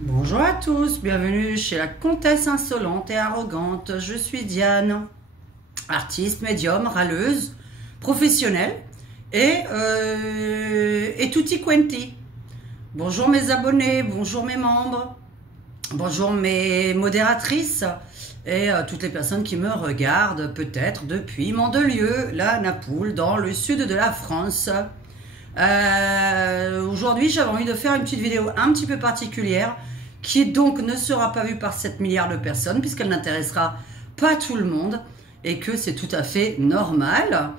Bonjour à tous, bienvenue chez la Comtesse Insolente et Arrogante. Je suis Diane, artiste, médium, râleuse, professionnelle et tutti quanti. Bonjour mes abonnés, bonjour mes membres, bonjour mes modératrices et toutes les personnes qui me regardent peut-être depuis Mandelieu, la Napoule, dans le sud de la France. Aujourd'hui, j'avais envie de faire une petite vidéo un petit peu particulière qui donc ne sera pas vue par 7 milliards de personnes puisqu'elle n'intéressera pas tout le monde et que c'est tout à fait normal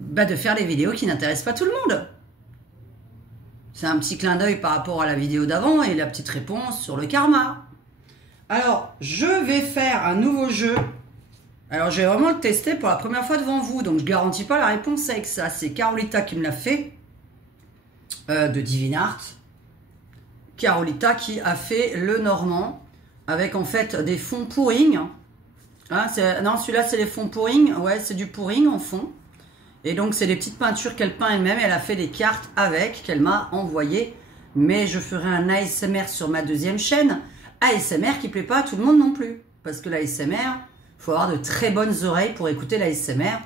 de faire des vidéos qui n'intéressent pas tout le monde. C'est un petit clin d'œil par rapport à la vidéo d'avant et la petite réponse sur le karma. Alors, je vais faire un nouveau jeu. Alors, je vais vraiment le tester pour la première fois devant vous. Donc, je ne garantis pas la réponse avec ça. C'est Carolita qui me l'a fait, de DeviantArt. Carolita qui a fait le normand, avec en fait des fonds pouring. Hein, non, celui-là, c'est les fonds pouring. Ouais, c'est du pouring en fond. Et donc, c'est des petites peintures qu'elle peint elle-même. Elle a fait des cartes avec, qu'elle m'a envoyées. Mais je ferai un ASMR sur ma deuxième chaîne. ASMR qui ne plaît pas à tout le monde non plus. Parce que l'ASMR... il faut avoir de très bonnes oreilles pour écouter l'ASMR.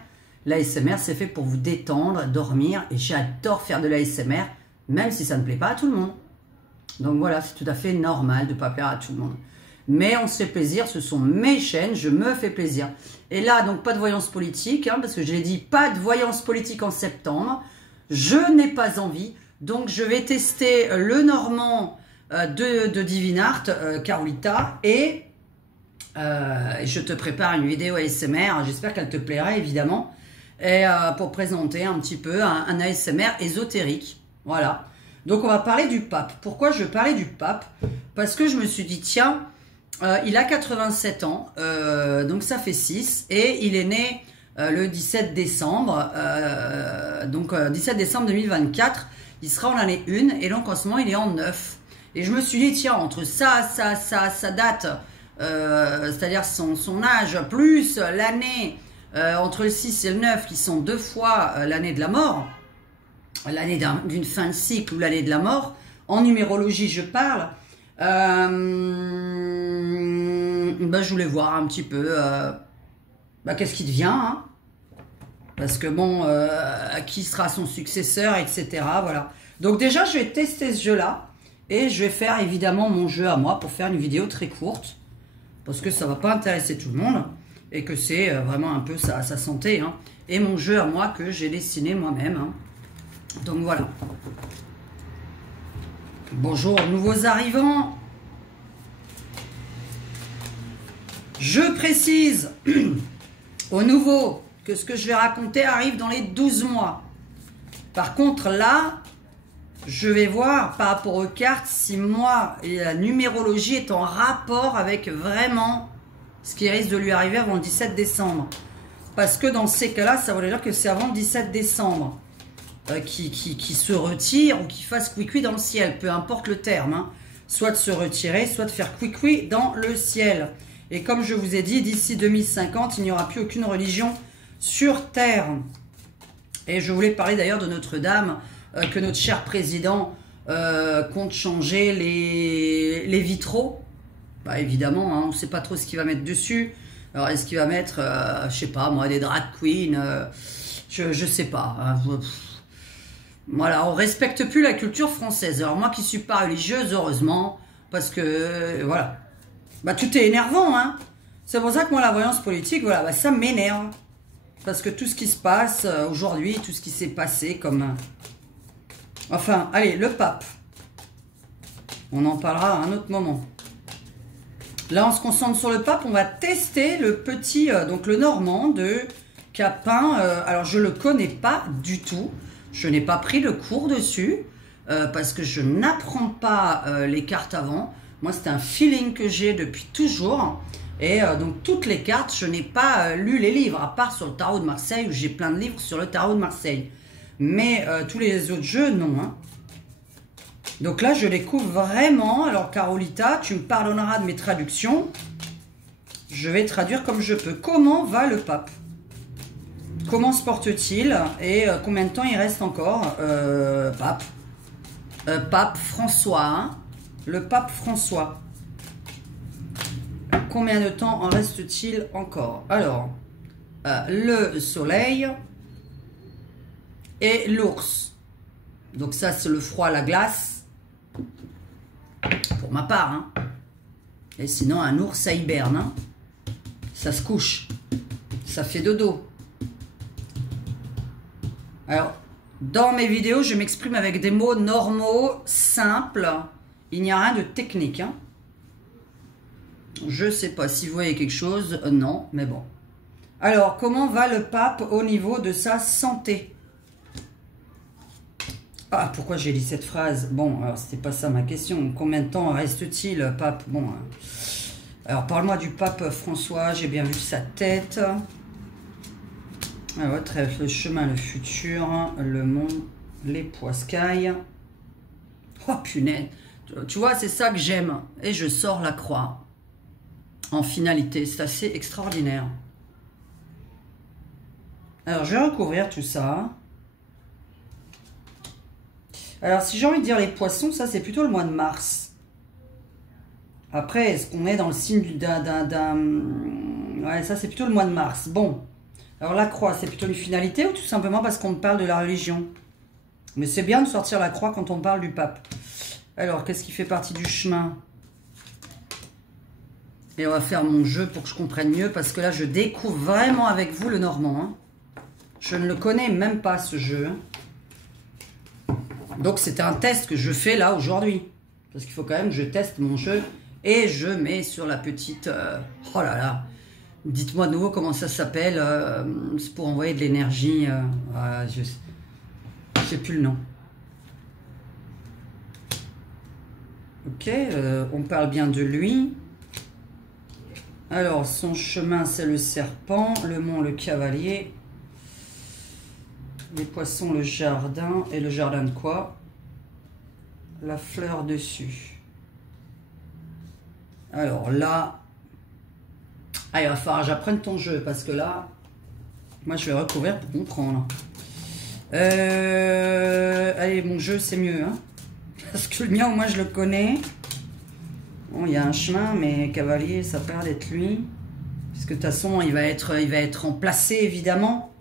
L'ASMR, c'est fait pour vous détendre, dormir. Et j'adore faire de l'ASMR, même si ça ne plaît pas à tout le monde. Donc voilà, c'est tout à fait normal de ne pas plaire à tout le monde. Mais on se fait plaisir, ce sont mes chaînes, je me fais plaisir. Et là, donc pas de voyance politique, hein, parce que je l'ai dit, pas de voyance politique en septembre. Je n'ai pas envie. Donc je vais tester le normand de DeviantArt, Carolita, et... je te prépare une vidéo ASMR, j'espère qu'elle te plaira évidemment, et pour présenter un petit peu un ASMR ésotérique. Voilà. Donc on va parler du pape. Pourquoi je parlais du pape? Parce que je me suis dit, tiens, il a 87 ans, donc ça fait 6, et il est né le 17 décembre, 17 décembre 2024, il sera en année 1, et donc en ce moment il est en 9. Et je me suis dit, tiens, entre ça date... c'est-à-dire son âge, plus l'année entre le 6 et le 9, qui sont deux fois l'année de la mort, l'année d'une fin de cycle ou l'année de la mort, en numérologie je parle, je voulais voir un petit peu qu'est-ce qui devient, hein, parce que bon, qui sera son successeur, etc. Voilà. Donc déjà, je vais tester ce jeu-là, et je vais faire évidemment mon jeu à moi pour faire une vidéo très courte, parce que ça ne va pas intéresser tout le monde, et que c'est vraiment un peu sa santé, hein, et mon jeu à moi que j'ai dessiné moi-même. Hein. Donc voilà. Bonjour, nouveaux arrivants. Je précise aux nouveaux que ce que je vais raconter arrive dans les 12 mois. Par contre, là... je vais voir par rapport aux cartes si moi et la numérologie est en rapport avec vraiment ce qui risque de lui arriver avant le 17 décembre. Parce que dans ces cas-là, ça veut dire que c'est avant le 17 décembre qui se retire ou qui fasse couicoui dans le ciel, peu importe le terme. Hein. Soit de se retirer, soit de faire couicoui dans le ciel. Et comme je vous ai dit, d'ici 2050, il n'y aura plus aucune religion sur Terre. Et je voulais parler d'ailleurs de Notre-Dame, que notre cher président compte changer les vitraux. Bah, évidemment, hein, on ne sait pas trop ce qu'il va mettre dessus. Alors, est-ce qu'il va mettre, je sais pas moi, des drag queens, je sais pas. Hein, voilà, on respecte plus la culture française. Alors moi qui suis pas religieuse, heureusement, parce que, voilà. Bah, tout est énervant, hein. C'est pour ça que moi, la voyance politique, voilà, ça m'énerve. Parce que tout ce qui se passe aujourd'hui, tout ce qui s'est passé comme... Enfin, allez, le pape. On en parlera à un autre moment. Là, on se concentre sur le pape. On va tester le petit, donc le normand qui a peint. Alors, je ne le connais pas du tout. Je n'ai pas pris le cours dessus parce que je n'apprends pas les cartes avant. Moi, c'est un feeling que j'ai depuis toujours. Et donc, toutes les cartes, je n'ai pas lu les livres, à part sur le tarot de Marseille, où j'ai plein de livres sur le tarot de Marseille. Mais tous les autres jeux, non. Hein. Donc là, je découvre vraiment. Alors, Carolita, tu me pardonneras de mes traductions. Je vais traduire comme je peux. Comment va le pape? Comment se porte-t-il? Et combien de temps il reste encore? Pape François, hein. le pape François. Combien de temps en reste-t-il encore? Alors, le soleil et l'ours. Donc ça, c'est le froid, la glace. Pour ma part. Hein. Et sinon, un ours, ça hiberne. Hein. Ça se couche. Ça fait dodo. Alors, dans mes vidéos, je m'exprime avec des mots normaux, simples. Il n'y a rien de technique. Hein. Je ne sais pas si vous voyez quelque chose. Non, mais bon. Alors, comment va le pape au niveau de sa santé? Ah, pourquoi j'ai dit cette phrase? Bon, alors, c'était pas ça ma question. Combien de temps reste-t-il, pape? Bon, alors, parle-moi du pape François. J'ai bien vu sa tête. Alors, trèfle, le chemin, le futur, le monde, les poiscailles. Oh, punaise. Tu vois, c'est ça que j'aime. Et je sors la croix. En finalité, c'est assez extraordinaire. Alors, je vais recouvrir tout ça. Alors, si j'ai envie de dire les poissons, ça, c'est plutôt le mois de mars. Après, est-ce qu'on est dans le signe d'un... Ouais, ça, c'est plutôt le mois de mars. Bon. Alors, la croix, c'est plutôt une finalité ou tout simplement parce qu'on parle de la religion? Mais c'est bien de sortir la croix quand on parle du pape. Alors, qu'est-ce qui fait partie du chemin? Et on va faire mon jeu pour que je comprenne mieux, parce que là, je découvre vraiment avec vous le normand. Hein. Je ne le connais même pas, ce jeu. Hein. Donc, c'est un test que je fais là, aujourd'hui. Parce qu'il faut quand même que je teste mon jeu. Et je mets sur la petite... oh là là. Dites-moi de nouveau comment ça s'appelle. C'est pour envoyer de l'énergie. Je ne sais plus le nom. Ok, on parle bien de lui. Alors, son chemin, c'est le serpent, le mont, le cavalier, les poissons, le jardin. Et le jardin de quoi? La fleur dessus. Alors là, il va falloir que j'apprenne ton jeu, parce que là, moi, je vais recouvrir pour comprendre. Allez, mon jeu, c'est mieux, hein, parce que le mien, moi, je le connais. Bon, il y a un chemin, mais cavalier, ça perd d'être lui. Parce que de toute façon, il va être remplacé, évidemment,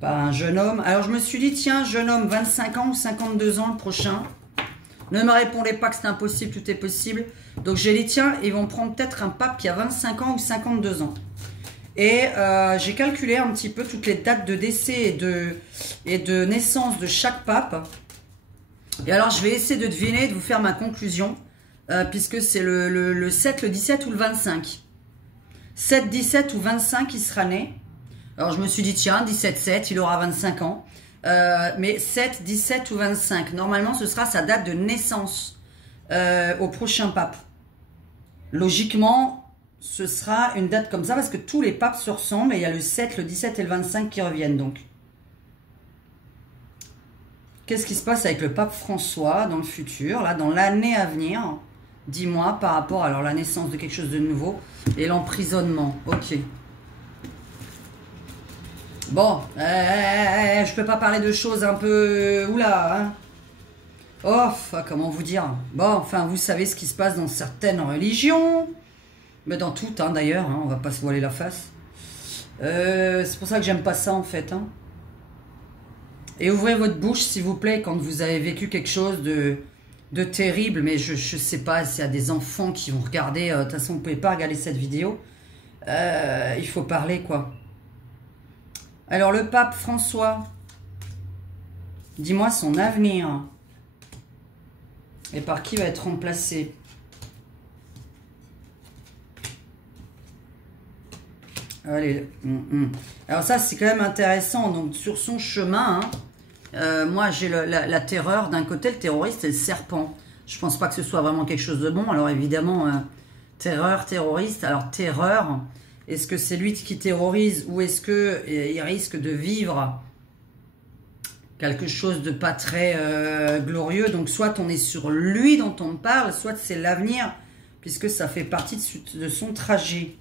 par un jeune homme. Alors, je me suis dit, tiens, jeune homme, 25 ans ou 52 ans le prochain. Ne me répondez pas que c'est impossible, tout est possible. Donc, j'ai dit, tiens, ils vont prendre peut-être un pape qui a 25 ans ou 52 ans. Et j'ai calculé un petit peu toutes les dates de décès et de naissance de chaque pape. Et alors, je vais essayer de deviner, de vous faire ma conclusion, puisque c'est le 7, le 17 ou le 25. 7, 17 ou 25, il sera né. Alors, je me suis dit, tiens, 17, 7, il aura 25 ans. Mais 7, 17 ou 25, normalement, ce sera sa date de naissance au prochain pape. Logiquement, ce sera une date comme ça, parce que tous les papes se ressemblent, et il y a le 7, le 17 et le 25 qui reviennent, donc. Qu'est-ce qui se passe avec le pape François dans le futur, là, dans l'année à venir? Dis-moi, par rapport à la naissance de quelque chose de nouveau et l'emprisonnement. Ok. Bon, je peux pas parler de choses un peu... Oula, hein. Oh, comment vous dire? Bon, enfin, vous savez ce qui se passe dans certaines religions. Mais dans toutes, hein, d'ailleurs, hein, on va pas se voiler la face. C'est pour ça que j'aime pas ça, en fait, hein. Et ouvrez votre bouche, s'il vous plaît, quand vous avez vécu quelque chose de terrible. Mais je sais pas s'il y a des enfants qui vont regarder. De toute façon, vous ne pouvez pas regarder cette vidéo. Il faut parler, quoi. Alors, le pape François, dis-moi son avenir. Et par qui va être remplacé? Allez. Alors ça, c'est quand même intéressant. Donc, sur son chemin, moi, j'ai la terreur. D'un côté, le terroriste et le serpent. Je pense pas que ce soit vraiment quelque chose de bon. Alors, évidemment, terreur, terroriste. Alors, terreur, est-ce que c'est lui qui terrorise ou est-ce qu'il risque de vivre quelque chose de pas très glorieux? Donc, soit on est sur lui dont on parle, soit c'est l'avenir, puisque ça fait partie de son trajet.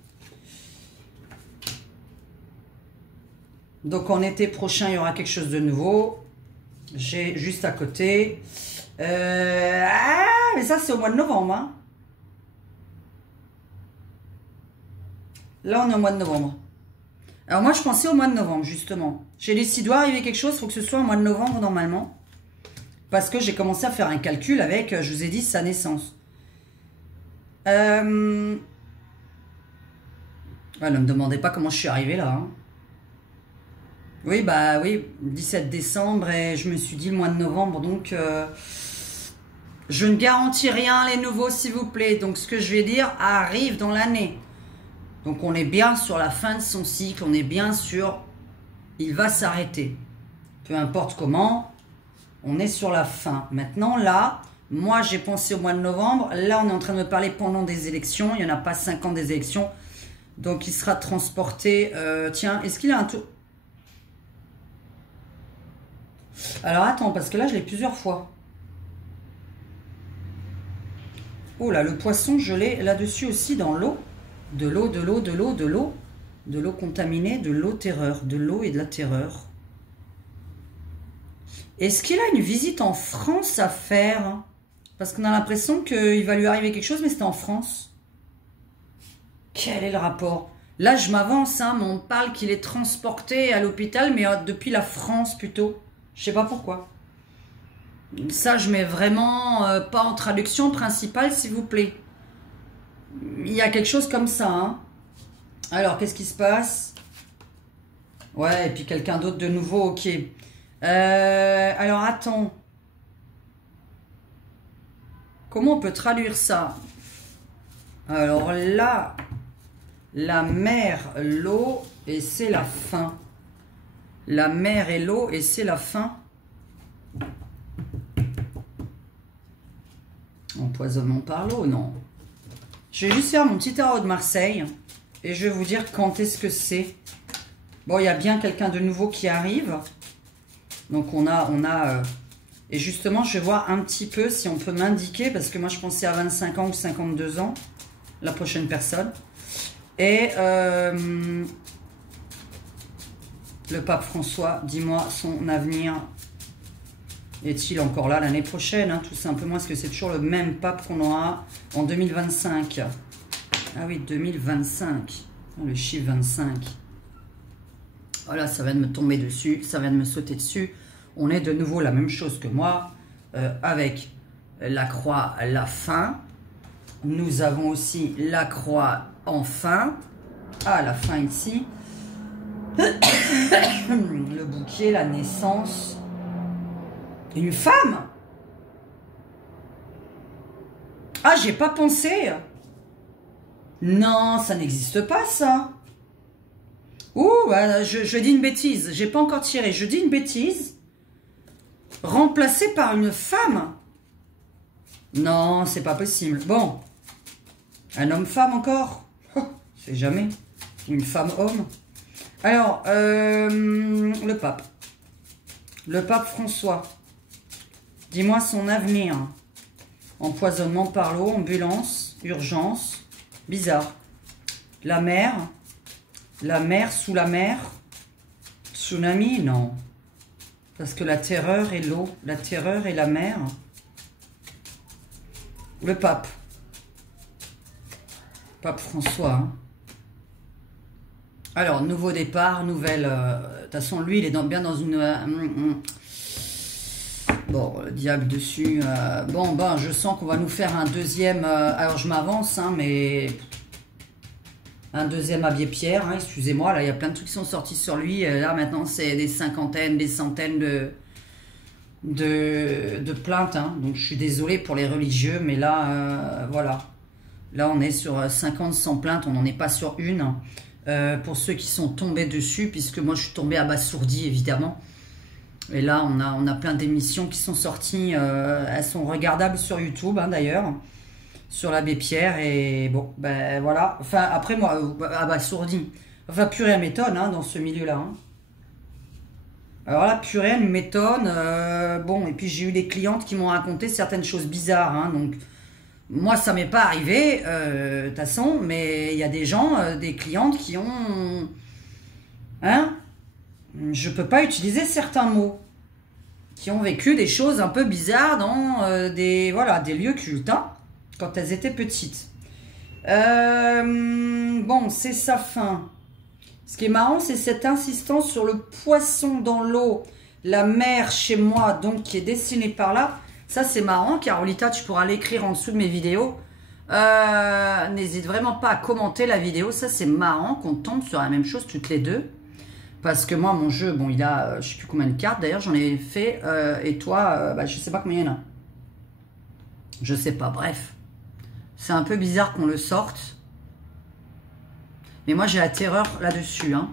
Donc, en été prochain, il y aura quelque chose de nouveau. J'ai juste à côté Mais ça, c'est au mois de novembre. Hein. Là, on est au mois de novembre. Alors moi, je pensais au mois de novembre, justement. J'ai dit, s'il doit arriver quelque chose, il faut que ce soit au mois de novembre, normalement. Parce que j'ai commencé à faire un calcul avec, je vous ai dit, sa naissance. Ouais, ne me demandez pas comment je suis arrivée là. Hein. Oui, bah oui, 17 décembre et je me suis dit le mois de novembre, donc je ne garantis rien les nouveaux s'il vous plaît. Donc ce que je vais dire arrive dans l'année. Donc on est bien sur la fin de son cycle, on est bien sur il va s'arrêter. Peu importe comment, on est sur la fin. Maintenant là, moi j'ai pensé au mois de novembre, là on est en train de me parler pendant des élections, il n'y en a pas 5 ans des élections. Donc il sera transporté, tiens, est-ce qu'il a un tour? Alors attends, parce que là je l'ai plusieurs fois. Oh là, le poisson, je l'ai là-dessus aussi dans l'eau. De l'eau, de l'eau, de l'eau, de l'eau. De l'eau contaminée, de l'eau terreur. De l'eau et de la terreur. Est-ce qu'il a une visite en France à faire? Parce qu'on a l'impression qu'il va lui arriver quelque chose, mais c'était en France. Quel est le rapport? Là, je m'avance, hein, mais on parle qu'il est transporté à l'hôpital, mais depuis la France plutôt. Je sais pas pourquoi. Ça, je mets vraiment pas en traduction principale, s'il vous plaît. Il y a quelque chose comme ça. Hein. Alors, qu'est-ce qui se passe? Ouais, et puis quelqu'un d'autre de nouveau, ok. Alors, attends. Comment on peut traduire ça? Alors là, la mer, l'eau, et c'est la fin. La mer et l'eau, et c'est la fin. Empoisonnement par l'eau, non. Je vais juste faire mon petit tarot de Marseille et je vais vous dire quand est-ce que c'est. Bon, il y a bien quelqu'un de nouveau qui arrive. Donc on a et justement, je vais voir un petit peu si on peut m'indiquer, parce que moi je pensais à 25 ans ou 52 ans, la prochaine personne. Et le pape François, dis-moi son avenir. Est-il encore là l'année prochaine, hein, tout simplement? Est-ce que c'est toujours le même pape qu'on aura en 2025? Ah oui, 2025. Le chiffre 25. Voilà, ça vient de me tomber dessus, ça vient de me sauter dessus. On est de nouveau la même chose que moi, avec la croix, la fin. Nous avons aussi la croix en fin. Ah, la fin ici. Le bouquet, la naissance. Une femme? Ah, j'ai pas pensé. Non, ça n'existe pas, ça. Ouh, bah, je dis une bêtise. J'ai pas encore tiré. Je dis une bêtise. Remplacée par une femme? Non, c'est pas possible. Bon. Un homme-femme encore? Oh, c'est jamais. Une femme-homme. Alors, le pape. Le pape François. Dis-moi son avenir. Empoisonnement par l'eau, ambulance, urgence. Bizarre. La mer sous la mer. Tsunami, non. Parce que la terreur est l'eau. La terreur est la mer. Le pape. Pape François. Hein. Alors, nouveau départ, nouvelle... De toute façon, lui, il est bien dans une... Bon, le diable dessus. Bon, ben, je sens qu'on va nous faire un deuxième... alors, je m'avance, hein, mais... Un deuxième Abbé Pierre, hein, excusez-moi. Là, il y a plein de trucs qui sont sortis sur lui. Là, maintenant, c'est des cinquantaines, des centaines de plaintes. Hein. Donc, je suis désolée pour les religieux, mais là, voilà. Là, on est sur 50, 100 plaintes. On n'en est pas sur une. Pour ceux qui sont tombés dessus, puisque moi, je suis tombée abasourdie, évidemment. Et là, on a plein d'émissions qui sont sorties. Elles sont regardables sur YouTube, hein, d'ailleurs. Sur l'abbé Pierre. Et bon, ben voilà. Enfin, après, moi, abasourdi. Enfin, plus rien m'étonne hein, dans ce milieu-là. Hein. Alors là, plus rien ne m'étonne. Bon, et puis j'ai eu des clientes qui m'ont raconté certaines choses bizarres. Hein, donc, moi, ça m'est pas arrivé, de toute façon. Mais il y a des gens, des clientes qui ont... Hein? Je peux pas utiliser certains mots. qui ont vécu des choses un peu bizarres dans des lieux cultes, hein, quand elles étaient petites. Bon, c'est sa fin. Ce qui est marrant, c'est cette insistance sur le poisson dans l'eau, la mer chez moi, donc qui est dessinée par là. Ça, c'est marrant. Carolita, tu pourras l'écrire en dessous de mes vidéos. N'hésite vraiment pas à commenter la vidéo. Ça, c'est marrant qu'on tombe sur la même chose toutes les deux. Parce que moi, mon jeu, bon, il a, je sais plus combien de cartes. D'ailleurs, j'en ai fait. Et toi, je sais pas combien il y en a. Je sais pas. Bref. C'est un peu bizarre qu'on le sorte. Mais moi, j'ai la terreur là-dessus. Hein.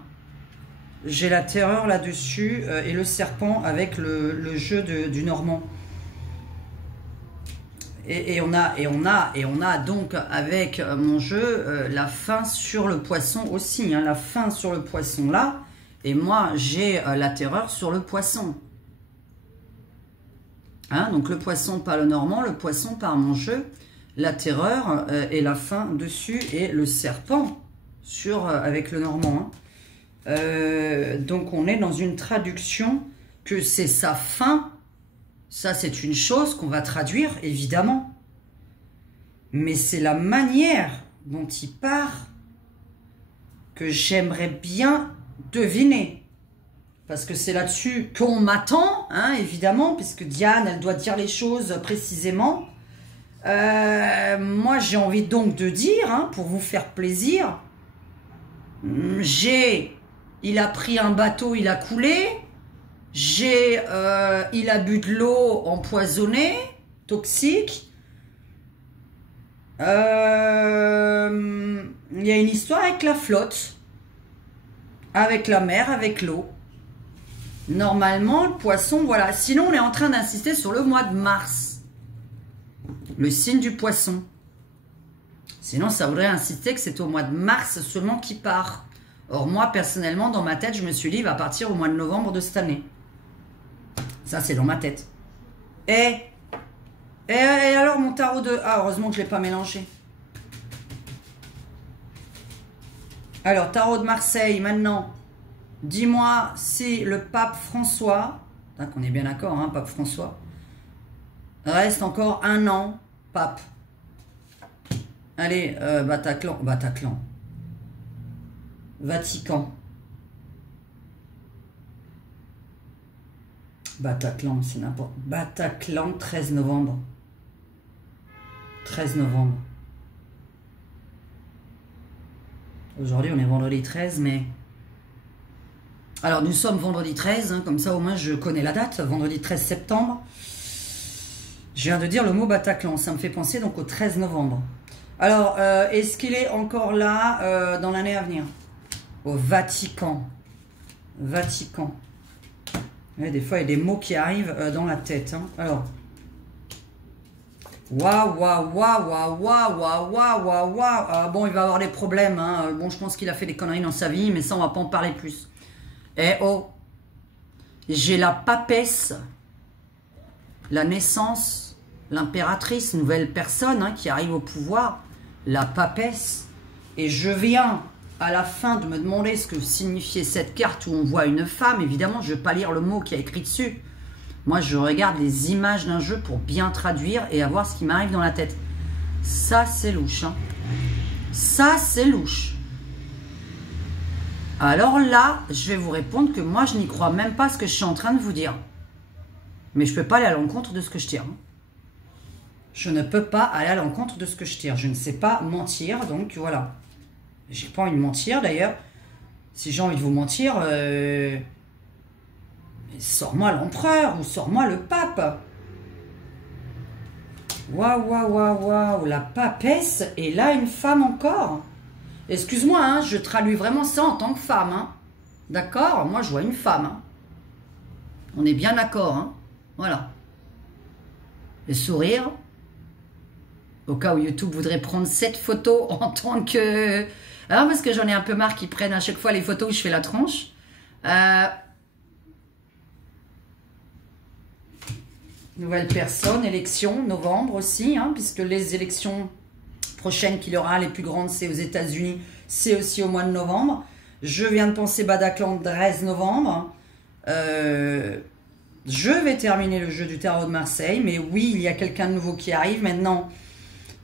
J'ai la terreur là-dessus. Et le serpent avec le jeu du Normand. Et on a donc avec mon jeu la fin sur le poisson aussi. Hein, la fin sur le poisson là. Et moi, j'ai la terreur sur le poisson. Hein, donc le poisson par le Normand, le poisson par mon jeu. La terreur et la fin dessus. Et le serpent avec le Normand. Hein. Donc on est dans une traduction que c'est sa fin. Ça, c'est une chose qu'on va traduire, évidemment. Mais c'est la manière dont il part que j'aimerais bien deviner. Parce que c'est là-dessus qu'on m'attend, hein, évidemment, puisque Diane, elle doit dire les choses précisément. Moi, j'ai envie donc de dire, hein, pour vous faire plaisir, il a pris un bateau, il a coulé. Il a bu de l'eau empoisonnée, toxique. Il y a une histoire avec la flotte, avec la mer, avec l'eau. Normalement, le poisson, voilà. Sinon, on est en train d'insister sur le mois de mars. Le signe du poisson. Sinon, ça voudrait insister que c'est au mois de mars seulement qu'il part. Or, moi, personnellement, dans ma tête, je me suis dit, il va partir au mois de novembre de cette année. Ça, c'est dans ma tête. Et alors, mon tarot de... Ah, heureusement que je ne l'ai pas mélangé. Alors, tarot de Marseille, maintenant. Dis-moi si le pape François... On est bien d'accord, hein, pape François. Reste encore 1 an, pape. Allez, Bataclan. Vatican. Bataclan, c'est n'importe... Bataclan, 13 novembre. 13 novembre. Aujourd'hui, on est vendredi 13, mais... Alors, nous sommes vendredi 13, hein, comme ça, au moins, je connais la date. Vendredi 13 septembre. Je viens de dire le mot Bataclan. Ça me fait penser donc au 13 novembre. Alors, est-ce qu'il est encore là dans l'année à venir? Au Vatican. Vatican. Ouais, des fois, il y a des mots qui arrivent dans la tête. Hein. Alors. Waouh. Bon, il va avoir des problèmes. Hein. Bon, je pense qu'il a fait des conneries dans sa vie, mais ça, on va pas en parler plus. Eh oh. J'ai la papesse. La naissance. L'impératrice, nouvelle personne hein, qui arrive au pouvoir. La papesse. Et je viens... à la fin de me demander ce que signifiait cette carte où on voit une femme, évidemment, je ne vais pas lire le mot qui a écrit dessus. Moi, je regarde les images d'un jeu pour bien traduire et avoir ce qui m'arrive dans la tête. Ça, c'est louche. Hein. Ça, c'est louche. Alors là, je vais vous répondre que moi, je n'y crois même pas ce que je suis en train de vous dire. Mais je ne peux pas aller à l'encontre de ce que je tire. Hein. Je ne peux pas aller à l'encontre de ce que je tire. Je ne sais pas mentir, donc voilà. J'ai pas envie de mentir d'ailleurs. Si j'ai envie de vous mentir, sors-moi l'empereur ou sors-moi le pape. Waouh, la papesse et là une femme encore. Excuse-moi, hein, je traduis vraiment ça en tant que femme. Hein. D'accord? Moi je vois une femme. Hein. On est bien d'accord. Hein. Voilà. Le sourire. Au cas où YouTube voudrait prendre cette photo en tant que... Alors, parce que j'en ai un peu marre qu'ils prennent à chaque fois les photos où je fais la tronche. Nouvelle personne, élection, novembre aussi, hein, puisque les élections prochaines qu'il y aura, les plus grandes, c'est aux États-Unis, c'est aussi au mois de novembre. Je viens de penser Bataclan, 13 novembre. Je vais terminer le jeu du tarot de Marseille, mais oui, il y a quelqu'un de nouveau qui arrive. Maintenant,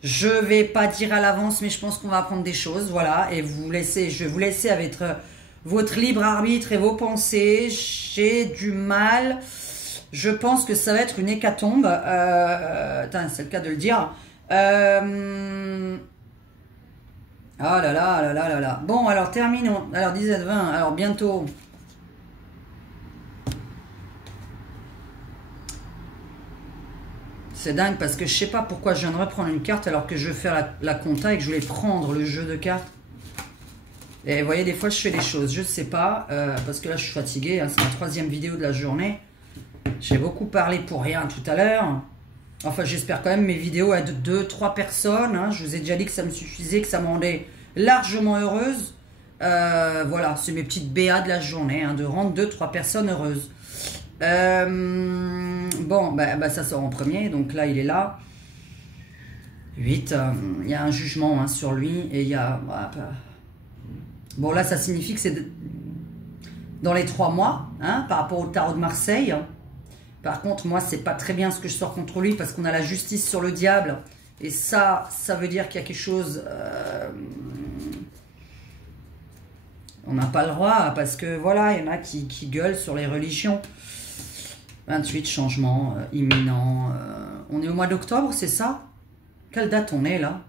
je vais pas dire à l'avance, mais je pense qu'on va apprendre des choses, voilà. Et je vais vous laisser avec votre libre arbitre et vos pensées. J'ai du mal. Je pense que ça va être une hécatombe. C'est le cas de le dire. Oh là là là là là là. Bon, alors terminons. Alors 17-20, alors bientôt. C'est dingue parce que je sais pas pourquoi je viens de reprendre une carte alors que je veux faire la compta et que je voulais prendre le jeu de cartes. Et vous voyez, des fois je fais des choses, je sais pas, parce que là je suis fatiguée, hein, c'est ma 3e vidéo de la journée. J'ai beaucoup parlé pour rien tout à l'heure. Enfin, j'espère quand même mes vidéos à 2-3 personnes. Hein. Je vous ai déjà dit que ça me suffisait, que ça me rendait largement heureuse. Voilà, c'est mes petites BA de la journée, hein, de rendre 2-3 personnes heureuses. Bon, bah, ça sort en premier, donc là, il est là. 8, il y a un jugement hein, sur lui, et il y a... Bon, là, ça signifie que c'est dans les 3 mois, hein, par rapport au tarot de Marseille. Par contre, moi, c'est pas très bien ce que je sors contre lui parce qu'on a la justice sur le diable. Et ça veut dire qu'il y a quelque chose... on n'a pas le droit parce que, voilà, il y en a qui gueulent sur les religions. 28, changement imminent. On est au mois d'octobre, c'est ça? Quelle date on est, là?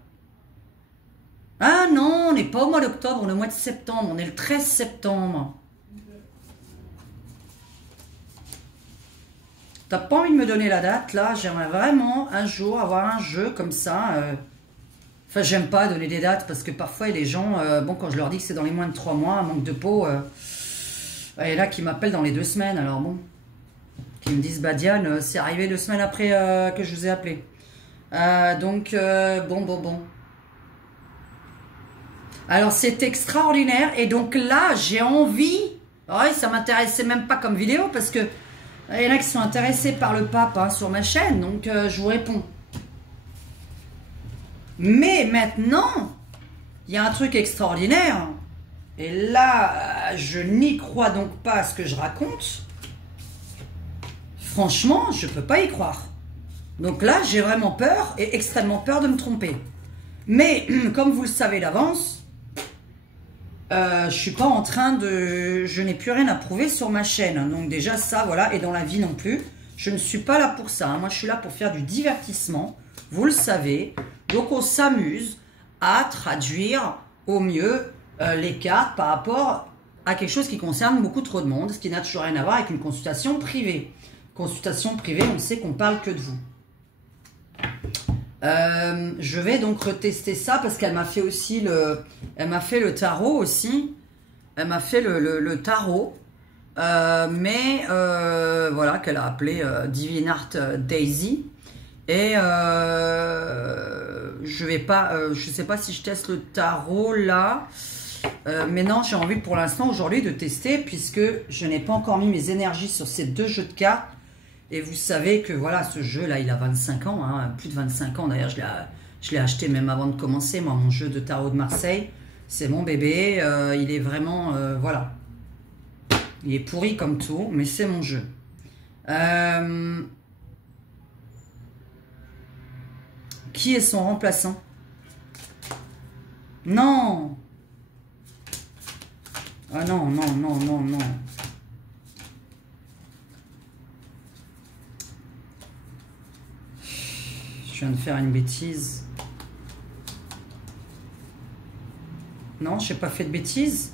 Ah non, on n'est pas au mois d'octobre, on est au mois de septembre. On est le 13 septembre. T'as pas envie de me donner la date, là? J'aimerais vraiment un jour avoir un jeu comme ça. Enfin, j'aime pas donner des dates parce que parfois, il y a des gens, bon, quand je leur dis que c'est dans les moins de 3 mois, un manque de peau, il y en a qui m'appellent dans les 2 semaines, alors bon. Qui me disent, bah Diane, c'est arrivé 2 semaines après que je vous ai appelé. Donc, bon. Alors, c'est extraordinaire. Et donc là, j'ai envie... Ouais, ça m'intéressait même pas comme vidéo parce que il y en a qui sont intéressés par le pape hein, sur ma chaîne, donc je vous réponds. Mais maintenant, il y a un truc extraordinaire. Et là, je n'y crois donc pas à ce que je raconte. Franchement, je ne peux pas y croire. Donc là, j'ai vraiment peur et extrêmement peur de me tromper. Mais, comme vous le savez d'avance, je suis pas en train de... Je n'ai plus rien à prouver sur ma chaîne. Donc déjà ça, voilà. Et dans la vie non plus. Je ne suis pas là pour ça. Moi, je suis là pour faire du divertissement. Vous le savez. Donc on s'amuse à traduire au mieux les cartes par rapport à quelque chose qui concerne beaucoup trop de monde. Ce qui n'a toujours rien à voir avec une consultation privée. Consultation privée, on sait qu'on parle que de vous. Je vais donc retester ça parce qu'elle m'a fait aussi elle m'a fait le tarot aussi. Elle m'a fait le tarot, mais voilà qu'elle a appelé Divine Art Daisy. Et je vais pas, je sais pas si je teste le tarot là, mais non, j'ai envie pour l'instant aujourd'hui de tester puisque je n'ai pas encore mis mes énergies sur ces 2 jeux de cartes. Et vous savez que voilà, ce jeu-là, il a 25 ans, hein, plus de 25 ans. D'ailleurs, je l'ai acheté même avant de commencer, moi, mon jeu de tarot de Marseille. C'est mon bébé, il est vraiment, voilà. Il est pourri comme tout, mais c'est mon jeu. Qui est son remplaçant? Non! Ah non. Je viens de faire une bêtise. Non, je n'ai pas fait de bêtise.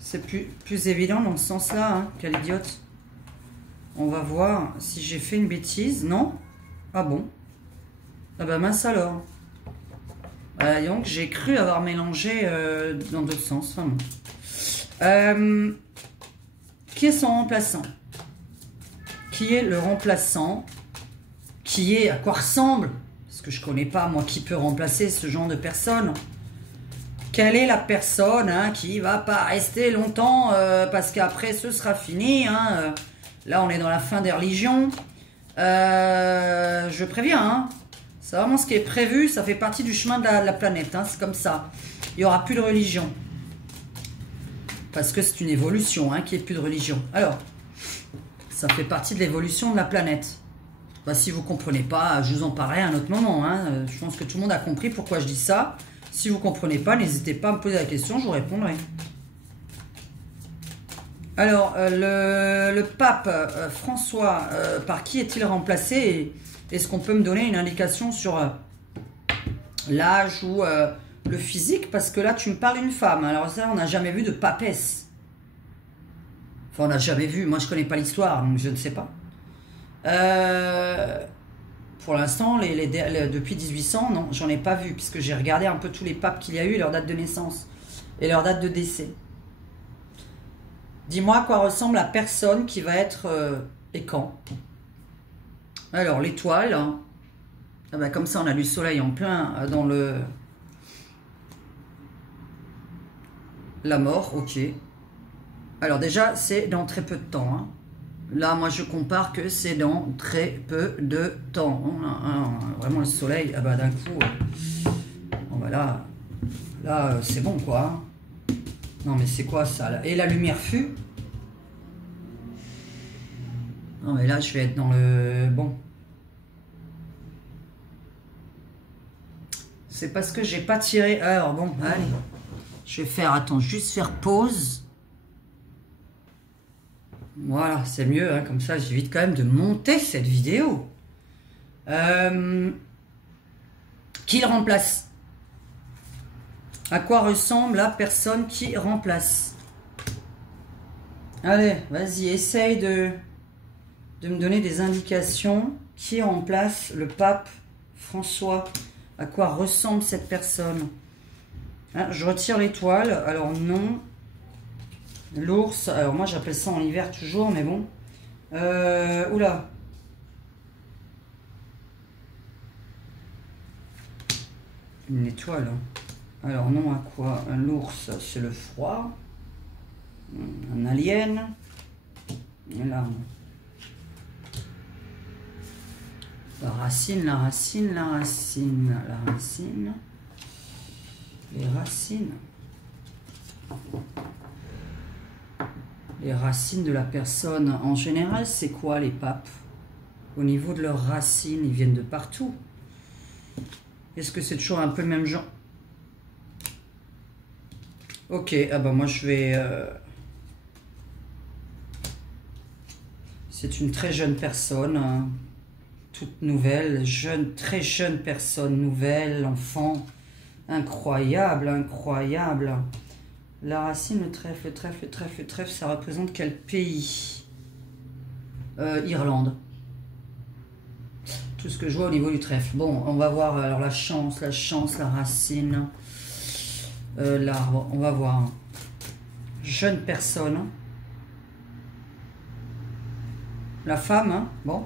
C'est plus évident dans ce sens-là. Hein, quelle idiote. On va voir si j'ai fait une bêtise. Non? Ah bon? Ah bah mince alors. Donc j'ai cru avoir mélangé dans d'autres sens. Enfin, bon. Qui est son remplaçant? Qui est le remplaçant? Qui est, à quoi ressemble? Parce que je ne connais pas, moi, qui peut remplacer ce genre de personne. Quelle est la personne hein, qui va pas rester longtemps parce qu'après, ce sera fini. Hein, là, on est dans la fin des religions. Je préviens, hein, c'est vraiment ce qui est prévu. Ça fait partie du chemin de la planète. Hein, c'est comme ça. Il n'y aura plus de religion. Parce que c'est une évolution, hein, qu'il n'y ait plus de religion. Alors, Ça fait partie de l'évolution de la planète. Bah, si vous ne comprenez pas, je vous en parlerai à un autre moment. Hein. Je pense que tout le monde a compris pourquoi je dis ça. Si vous ne comprenez pas, n'hésitez pas à me poser la question, je vous répondrai. Alors, le pape François, par qui est-il remplacé? Est-ce qu'on peut me donner une indication sur l'âge ou le physique? Parce que là, tu me parles d'une femme. Alors ça, on n'a jamais vu de papesse. Enfin, on n'a jamais vu. Moi, je ne connais pas l'histoire, donc je ne sais pas. Pour l'instant, depuis 1800, non, j'en ai pas vu, puisque j'ai regardé un peu tous les papes qu'il y a eu, leur date de naissance et leur date de décès. Dis-moi à quoi ressemble la personne qui va être et quand. Alors, l'étoile, hein. Ah ben, comme ça, on a du soleil en plein dans la mort, ok. Alors déjà, c'est dans très peu de temps, hein. Là, moi, je compare que c'est dans très peu de temps. Vraiment, le soleil, ah bah, d'un coup, bon, bah là c'est bon, quoi. Non, mais c'est quoi, ça, là? Et la lumière fut? Non, mais là, je vais être dans le... Bon. C'est parce que j'ai pas tiré... Alors, bon, allez. Je vais faire, attends, juste faire pause. Voilà, c'est mieux, hein, comme ça j'évite quand même de monter cette vidéo. Qui le remplace? À quoi ressemble la personne qui remplace? Allez, vas-y, essaye de me donner des indications. Qui remplace le pape François? À quoi ressemble cette personne? Hein, je retire l'étoile, alors non... L'ours, alors moi j'appelle ça en hiver toujours, mais bon. Oula. Une étoile. Alors non, à quoi? L'ours, c'est le froid. Un alien. Et là. La racine, la racine, la racine, la racine. Les racines. Les racines de la personne, en général, c'est quoi les papes? Au niveau de leurs racines, ils viennent de partout. Est-ce que c'est toujours un peu le même genre? Ok, ah bah moi je vais... C'est une très jeune personne, hein, toute nouvelle, très jeune personne, nouvelle, enfant. Incroyable, incroyable. La racine, le trèfle, le trèfle, le trèfle, le trèfle, ça représente quel pays? Irlande. Tout ce que je vois au niveau du trèfle. Bon, on va voir alors la chance, la racine, l'arbre. On va voir. Jeune personne. La femme, hein, bon.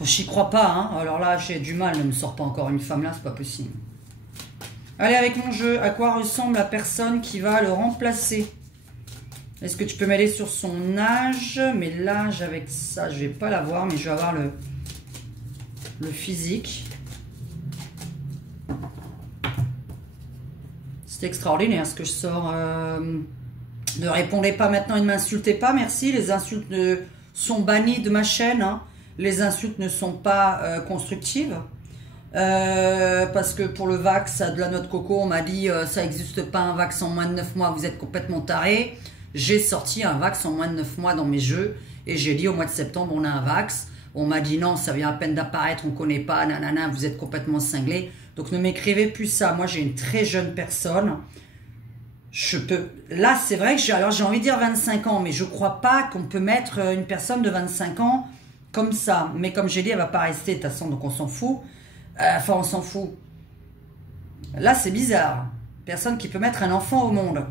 J'y crois pas, hein. Alors là, j'ai du mal, ne me sort pas encore une femme là, c'est pas possible. Allez, avec mon jeu, à quoi ressemble la personne qui va le remplacer? Est-ce que tu peux m'aider sur son âge? Mais l'âge, avec ça, je vais pas l'avoir, mais je vais avoir le physique. C'est extraordinaire ce que je sors. Ne répondez pas maintenant et ne m'insultez pas, merci. Les insultes sont bannies de ma chaîne, hein. Les insultes ne sont pas constructives. Parce que pour le Vax de la noix de coco, on m'a dit ça n'existe pas un Vax en moins de 9 mois, vous êtes complètement tarés. J'ai sorti un Vax en moins de 9 mois dans mes jeux et j'ai dit au mois de septembre on a un Vax. On m'a dit non, ça vient à peine d'apparaître, on connaît pas, nanana, vous êtes complètement cinglés. Donc ne m'écrivez plus ça. Moi j'ai une très jeune personne. Je peux. Là c'est vrai que j'ai envie de dire 25 ans, mais je crois pas qu'on peut mettre une personne de 25 ans comme ça. Mais comme j'ai dit, elle va pas rester de toute façon, donc on s'en fout. Enfin, on s'en fout. Là, c'est bizarre. Personne qui peut mettre un enfant au monde.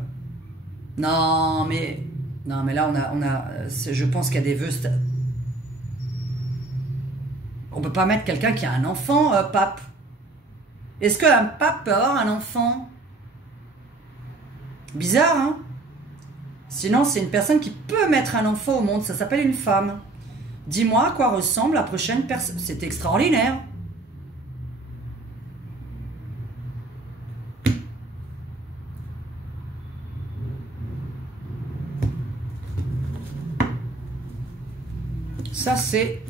Non, mais là, je pense qu'il y a des vœux. On peut pas mettre quelqu'un qui a un enfant, pape. Est-ce qu'un pape peut avoir un enfant? Bizarre, hein? Sinon, c'est une personne qui peut mettre un enfant au monde. Ça s'appelle une femme. Dis-moi à quoi ressemble la prochaine personne. C'est extraordinaire. Ça, c'est...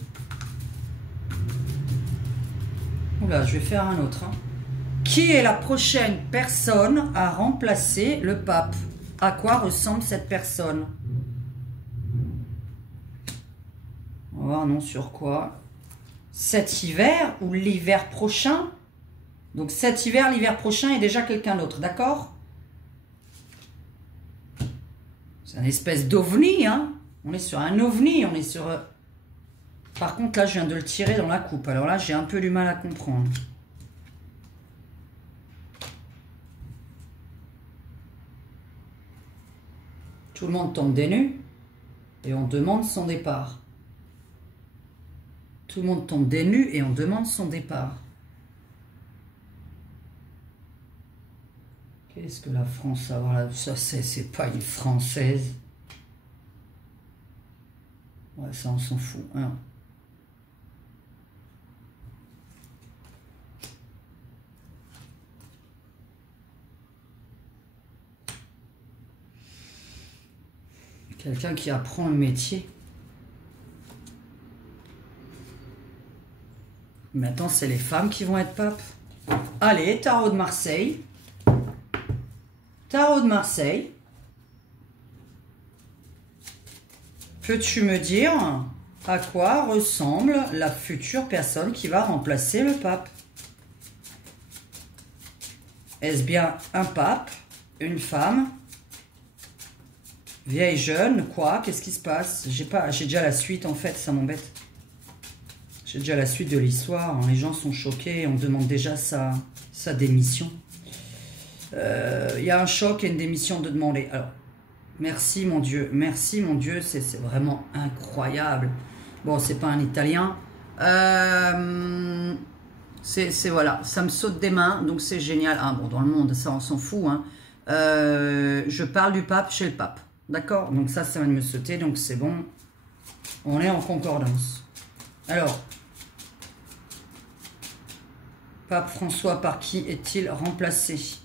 Oula, je vais faire un autre. Hein. Qui est la prochaine personne à remplacer le pape? À quoi ressemble cette personne? On va voir, non, sur quoi? Cet hiver ou l'hiver prochain? Donc cet hiver, l'hiver prochain est déjà quelqu'un d'autre, d'accord? C'est une espèce d'ovni, hein? On est sur un ovni, on est sur... Par contre, là, je viens de le tirer dans la coupe. Alors là, j'ai un peu du mal à comprendre. Tout le monde tombe des nues et on demande son départ. Tout le monde tombe des nues et on demande son départ. Qu'est-ce que la France a? Voilà, ça, c'est pas une Française. Ouais, ça, on s'en fout. Hein. Quelqu'un qui apprend le métier. Maintenant, c'est les femmes qui vont être papes. Allez, tarot de Marseille. Tarot de Marseille. Peux-tu me dire à quoi ressemble la future personne qui va remplacer le pape? Est-ce bien un pape, une femme, vieille, jeune, quoi? Qu'est-ce qui se passe? J'ai déjà la suite en fait, ça m'embête. J'ai déjà la suite de l'histoire. Hein. Les gens sont choqués, on demande déjà sa démission. Il y a un choc et une démission de demander. Alors, merci mon Dieu, c'est vraiment incroyable. Bon, c'est pas un Italien. C'est voilà, ça me saute des mains, donc c'est génial. Ah bon, dans le monde, ça on s'en fout. Hein. Je parle du pape chez le pape. D'accord? Donc ça va me sauter, donc c'est bon. On est en concordance. Alors, pape François, par qui est-il remplacé?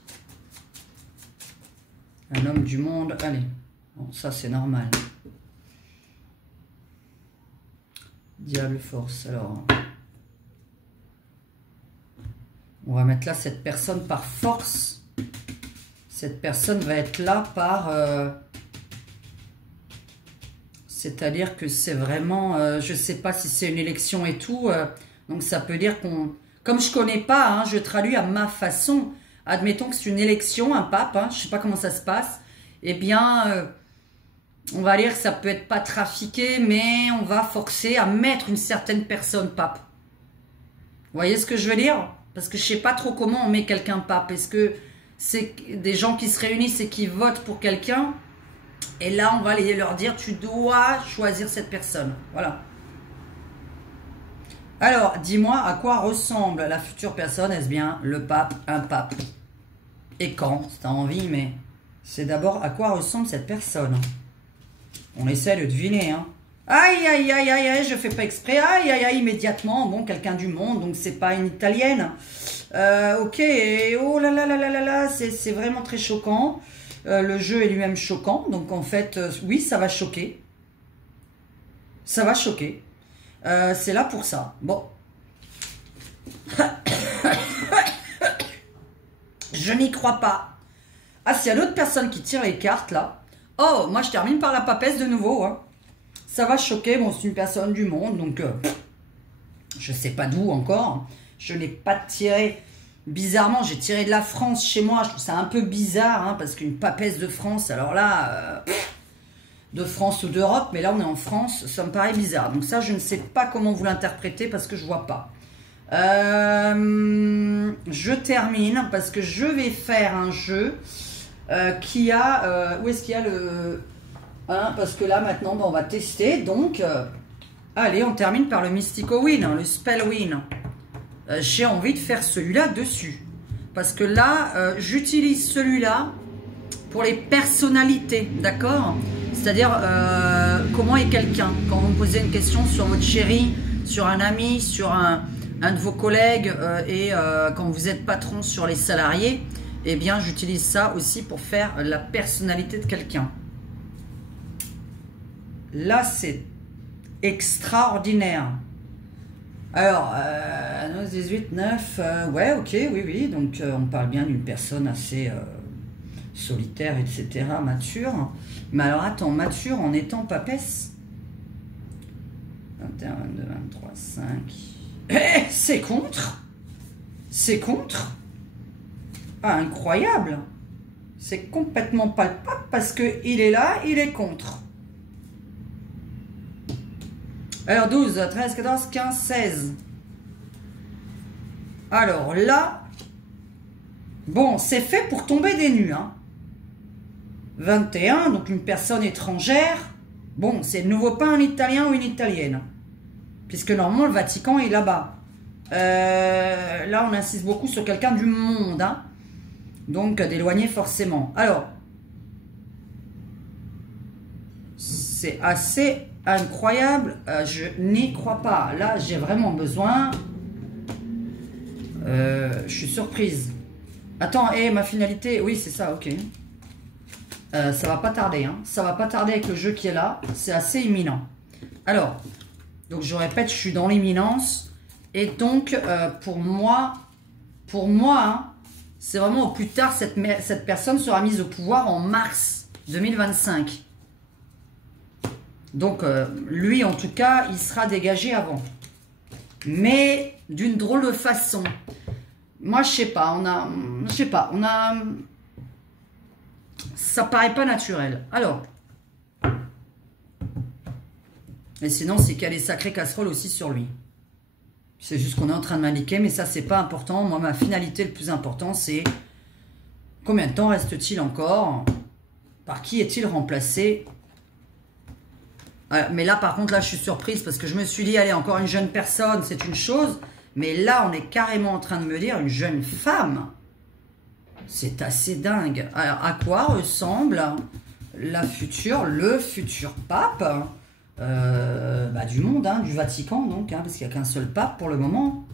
Un homme du monde, allez. Bon, ça c'est normal. Diable force, alors. On va mettre là cette personne par force. Cette personne va être là par... c'est-à-dire que c'est vraiment... je ne sais pas si c'est une élection et tout. Donc ça peut dire qu'on... Comme je ne connais pas, hein, je traduis à ma façon. Admettons que c'est une élection, un pape. Hein, je ne sais pas comment ça se passe. Eh bien, on va dire que ça peut être pas trafiqué, mais on va forcer à mettre une certaine personne pape. Vous voyez ce que je veux dire? Parce que je ne sais pas trop comment on met quelqu'un pape. Est-ce que c'est des gens qui se réunissent et qui votent pour quelqu'un? Et là, on va leur dire, tu dois choisir cette personne. Voilà. Alors, dis-moi à quoi ressemble la future personne. Est-ce bien le pape, un pape? Et quand? Si tu as envie, mais c'est d'abord à quoi ressemble cette personne. On essaie de deviner. Hein. Aïe, aïe, aïe, aïe, aïe, je fais pas exprès. Aïe, aïe, aïe, immédiatement. Bon, quelqu'un du monde, donc c'est pas une italienne. Ok, oh là là là là là là, c'est vraiment très choquant. Le jeu est lui-même choquant. Donc en fait, oui, ça va choquer. Ça va choquer. C'est là pour ça. Bon. Je n'y crois pas. Ah, s'il y a d'autres personnes qui tirent les cartes, là. Oh, moi, je termine par la papesse de nouveau. Hein. Ça va choquer. Bon, c'est une personne du monde, donc... je sais pas d'où encore. Je n'ai pas tiré... Bizarrement, j'ai tiré de la France chez moi. Je trouve ça un peu bizarre, hein, parce qu'une papesse de France, alors là... de France ou d'Europe, mais là, on est en France. Ça me paraît bizarre. Donc ça, je ne sais pas comment vous l'interprétez, parce que je vois pas. Je termine, parce que je vais faire un jeu... qui a... où est-ce qu'il y a le... Hein, parce que là, maintenant, on va tester. Donc, allez, on termine par le Mystico Win, hein, le Spell Win. J'ai envie de faire celui-là dessus. Parce que là, j'utilise celui-là pour les personnalités, d'accord? C'est-à-dire, comment est quelqu'un? Quand vous me posez une question sur votre chéri, sur un ami, sur un de vos collègues, et quand vous êtes patron sur les salariés, eh bien, j'utilise ça aussi pour faire la personnalité de quelqu'un. Là, c'est extraordinaire. Alors, 9, 18, 9, ouais, ok, oui, oui, donc on parle bien d'une personne assez solitaire, etc., mature. Mais alors, attends, mature en étant papesse. 21, 22, 23, 5... c'est contre. C'est contre. Ah, incroyable. C'est complètement palpable parce qu'il est là, il est contre. Alors 12, 13, 14, 15, 16. Alors là, bon, c'est fait pour tomber des nues. Hein. 21, donc une personne étrangère. Bon, c'est de nouveau pas un Italien ou une Italienne. Puisque normalement le Vatican est là-bas. Là, on insiste beaucoup sur quelqu'un du monde. Hein. Donc d'éloigner forcément. Alors, c'est assez incroyable. Je n'y crois pas. Là, j'ai vraiment besoin. Je suis surprise. Attends, ma finalité. Oui, c'est ça, ok. Ça va pas tarder. Hein. Ça va pas tarder avec le jeu qui est là. C'est assez imminent. Alors, donc je répète, je suis dans l'imminence. Et donc, pour moi, hein, c'est vraiment au plus tard, cette personne sera mise au pouvoir en mars 2025. Donc, lui, en tout cas, il sera dégagé avant. Mais d'une drôle de façon. Moi, je sais pas, ça paraît pas naturel. Alors, et sinon, c'est qu'il y a des sacrées casseroles aussi sur lui. C'est juste qu'on est en train de m'indiquer, mais ça, c'est pas important. Moi, ma finalité le plus important, c'est combien de temps reste-t-il encore? Par qui est-il remplacé? Mais là, par contre, là, je suis surprise parce que je me suis dit, allez, encore une jeune personne, c'est une chose. Mais là, on est carrément en train de me dire une jeune femme. C'est assez dingue. Alors, à quoi ressemble le futur pape du monde, hein, du Vatican, donc, hein, parce qu'il n'y a qu'un seul pape pour le moment.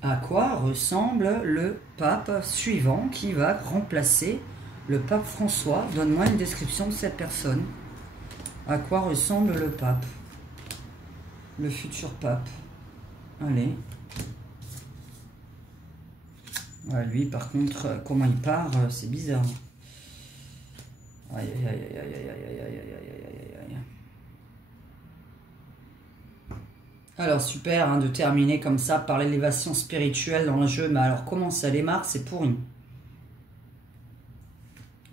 À quoi ressemble le pape suivant qui va remplacer le pape François? Donne-moi une description de cette personne. À quoi ressemble le pape? Le futur pape. Allez. Ouais, lui, par contre, comment il part, c'est bizarre. Aïe, aïe, aïe, aïe, aïe, aïe, aïe, aïe, aïe, aïe. Alors, super, hein, de terminer comme ça par l'élévation spirituelle dans le jeu. Mais alors, comment ça démarre? C'est pourri.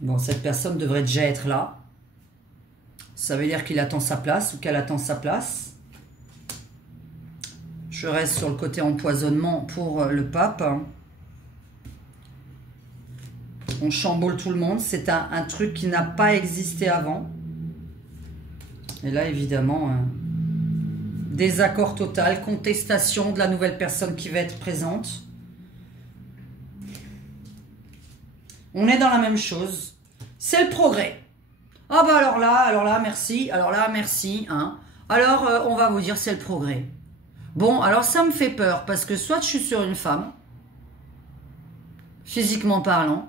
Bon, cette personne devrait déjà être là. Ça veut dire qu'il attend sa place ou qu'elle attend sa place. Je reste sur le côté empoisonnement pour le pape. On chamboule tout le monde. C'est un truc qui n'a pas existé avant. Et là, évidemment, désaccord total, contestation de la nouvelle personne qui va être présente. On est dans la même chose. C'est le progrès. Ah bah alors là, merci. Alors là, merci. Hein. Alors, on va vous dire c'est le progrès. Bon, alors ça me fait peur parce que soit je suis sur une femme, physiquement parlant,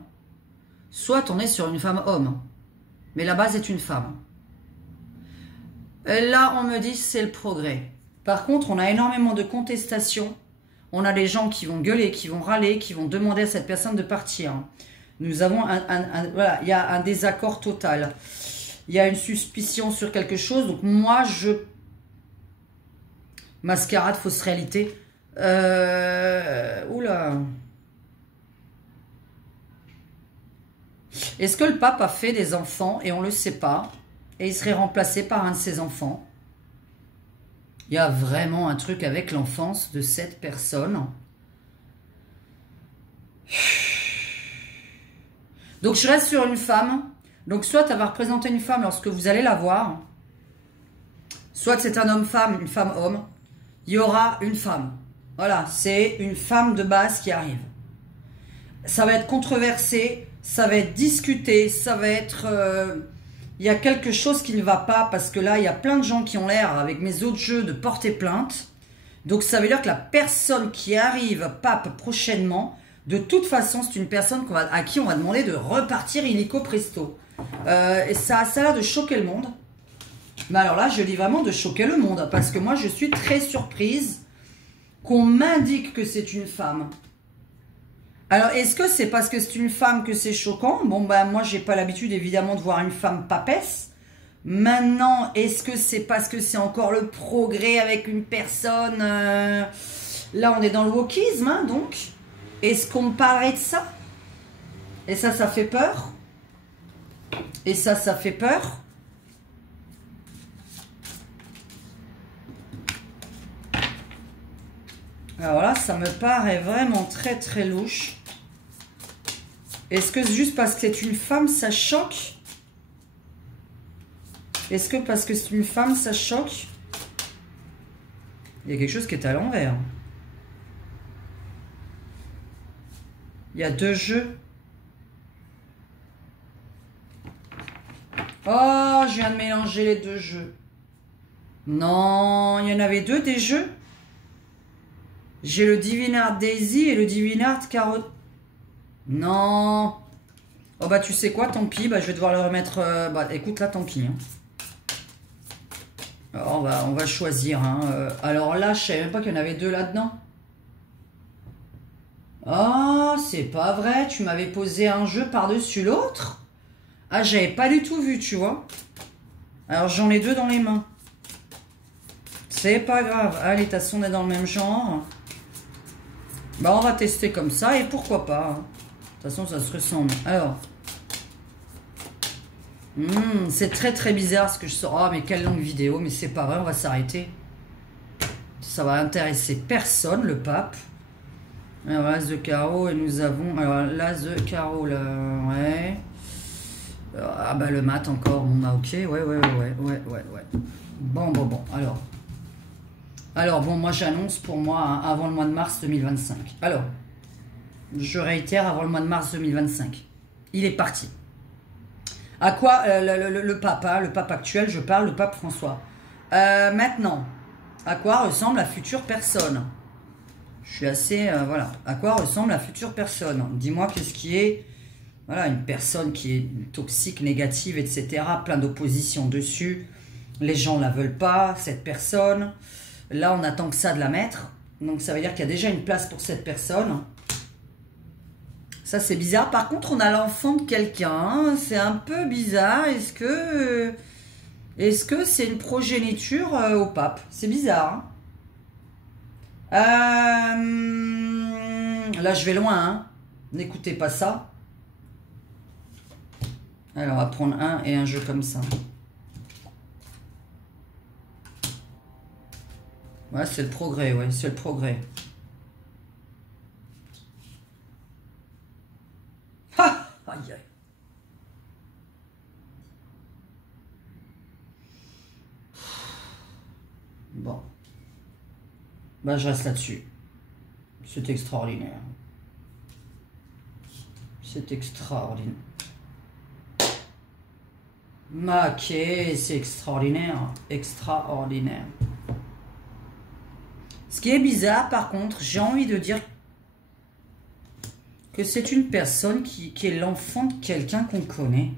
soit on est sur une femme homme. Mais la base est une femme. Et là, on me dit c'est le progrès. Par contre, on a énormément de contestations. On a des gens qui vont gueuler, qui vont râler, qui vont demander à cette personne de partir. Nous avons voilà, il y a un désaccord total. Il y a une suspicion sur quelque chose. Donc moi, mascarade, fausse réalité. Oula. Est-ce que le pape a fait des enfants et on ne le sait pas? Et il serait remplacé par un de ses enfants? Il y a vraiment un truc avec l'enfance de cette personne. Donc je reste sur une femme. Donc soit elle va représenter une femme lorsque vous allez la voir. Soit c'est un homme-femme, une femme-homme. Il y aura une femme. Voilà, c'est une femme de base qui arrive. Ça va être controversé, ça va être discuté, ça va être... il y a quelque chose qui ne va pas parce que là, il y a plein de gens qui ont l'air, avec mes autres jeux, de porter plainte. Donc ça veut dire que la personne qui arrive, pape, prochainement, de toute façon, c'est une personne à qui on va demander de repartir illico presto. Et ça a l'air de choquer le monde. Mais alors là, je dis vraiment de choquer le monde, parce que moi, je suis très surprise qu'on m'indique que c'est une femme. Alors, est-ce que c'est parce que c'est une femme que c'est choquant? Bon, ben, moi, j'ai pas l'habitude, évidemment, de voir une femme papesse. Maintenant, est-ce que c'est parce que c'est encore le progrès avec une personne... Là, on est dans le wokisme, hein, donc. Est-ce qu'on me parlerait de ça? Et ça fait peur. Et ça fait peur. Alors là, ça me paraît vraiment très très louche. Est-ce que juste parce que c'est une femme, ça choque? Est-ce que parce que c'est une femme, ça choque? Il y a quelque chose qui est à l'envers. Il y a 2 jeux. Oh, je viens de mélanger les 2 jeux. Non, il y en avait 2 des jeux. J'ai le Divinard Daisy et le Divinard Carotte. Non. Oh bah tu sais quoi, tant pis, bah, je vais devoir le remettre... bah écoute là, tant pis. Hein. Alors, on va choisir. Hein. Alors là, je savais même pas qu'il y en avait 2 là-dedans. Oh, c'est pas vrai, tu m'avais posé un jeu par-dessus l'autre. Ah, j'avais pas du tout vu, tu vois. Alors j'en ai 2 dans les mains. C'est pas grave. Allez, de toute façon, on est dans le même genre. Bah, on va tester comme ça et pourquoi pas. Hein. De toute façon, ça se ressemble. Alors. C'est très très bizarre ce que je sors. Ah, mais quelle longue vidéo. Mais c'est pas vrai, on va s'arrêter. Ça va intéresser personne, le pape. Alors, l'as de carreau et nous avons... Alors, l'as de carreau, là, ouais. Ah, bah, le mat encore. Bon, bah, ok. Ouais. Bon. Alors, bon, moi, j'annonce pour moi hein, avant le mois de mars 2025. Alors, je réitère, avant le mois de mars 2025. Il est parti. À quoi le pape, hein, le pape actuel, je parle, le pape François. Maintenant, à quoi ressemble la future personne? Je suis assez... voilà. À quoi ressemble la future personne? Dis-moi qu'est-ce qui est... Voilà, une personne qui est toxique, négative, etc. Plein d'opposition dessus. Les gens ne la veulent pas, cette personne. Là, on attend que ça de la mettre. Donc, ça veut dire qu'il y a déjà une place pour cette personne. Ça, c'est bizarre. Par contre, on a l'enfant de quelqu'un. C'est un peu bizarre. Est-ce que c'est une progéniture au pape? C'est bizarre. Hein. Là, je vais loin. Hein. N'écoutez pas ça. Alors, on va prendre un et un jeu comme ça. Ouais, c'est le progrès, ouais, c'est le progrès. Ah! Aïe, aïe. Bon. Ben, je reste là-dessus. C'est extraordinaire. C'est extraordinaire. Ok, c'est extraordinaire. Extraordinaire. Ce qui est bizarre, par contre, j'ai envie de dire que c'est une personne qui est l'enfant de quelqu'un qu'on connaît.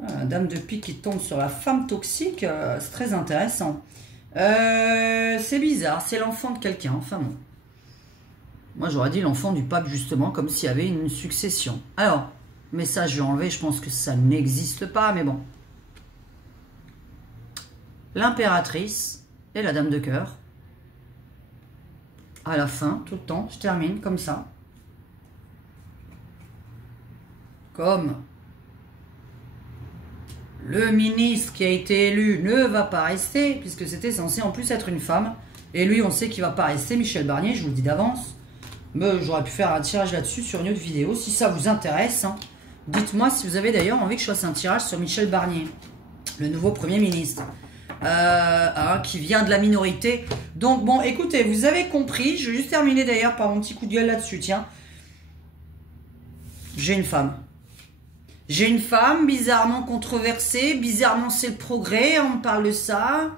La dame de pique qui tombe sur la femme toxique, c'est très intéressant. C'est bizarre, c'est l'enfant de quelqu'un, enfin bon. Moi, j'aurais dit l'enfant du pape, justement, comme s'il y avait une succession. Alors, mais ça, je vais enlever, je pense que ça n'existe pas, mais bon. L'impératrice et la dame de cœur. À la fin, tout le temps, je termine comme ça. Comme le ministre qui a été élu ne va pas rester, puisque c'était censé en plus être une femme. Et lui, on sait qu'il ne va pas rester, Michel Barnier, je vous le dis d'avance. Mais j'aurais pu faire un tirage là-dessus sur une autre vidéo, si ça vous intéresse. Hein. Dites-moi si vous avez d'ailleurs envie que je fasse un tirage sur Michel Barnier, le nouveau Premier ministre. Qui vient de la minorité. Donc bon, écoutez, vous avez compris. Je vais juste terminer d'ailleurs par mon petit coup de gueule là-dessus. Tiens, j'ai une femme. J'ai une femme bizarrement controversée. Bizarrement, c'est le progrès. On me parle de ça.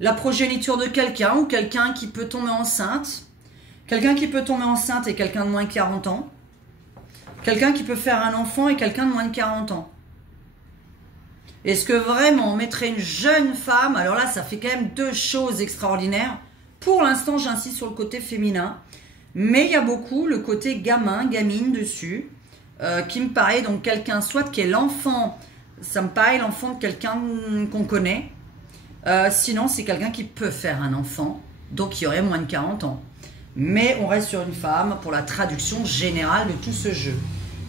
La progéniture de quelqu'un ou quelqu'un qui peut tomber enceinte. Quelqu'un qui peut tomber enceinte et quelqu'un de moins de 40 ans. Quelqu'un qui peut faire un enfant et quelqu'un de moins de 40 ans. Est-ce que vraiment on mettrait une jeune femme? Alors là, ça fait quand même deux choses extraordinaires. Pour l'instant, j'insiste sur le côté féminin. Mais il y a beaucoup le côté gamin, gamine dessus. Qui me paraît donc quelqu'un, soit qui est l'enfant, ça me paraît l'enfant de quelqu'un qu'on connaît. Sinon, c'est quelqu'un qui peut faire un enfant. Donc, il y aurait moins de 40 ans. Mais on reste sur une femme pour la traduction générale de tout ce jeu.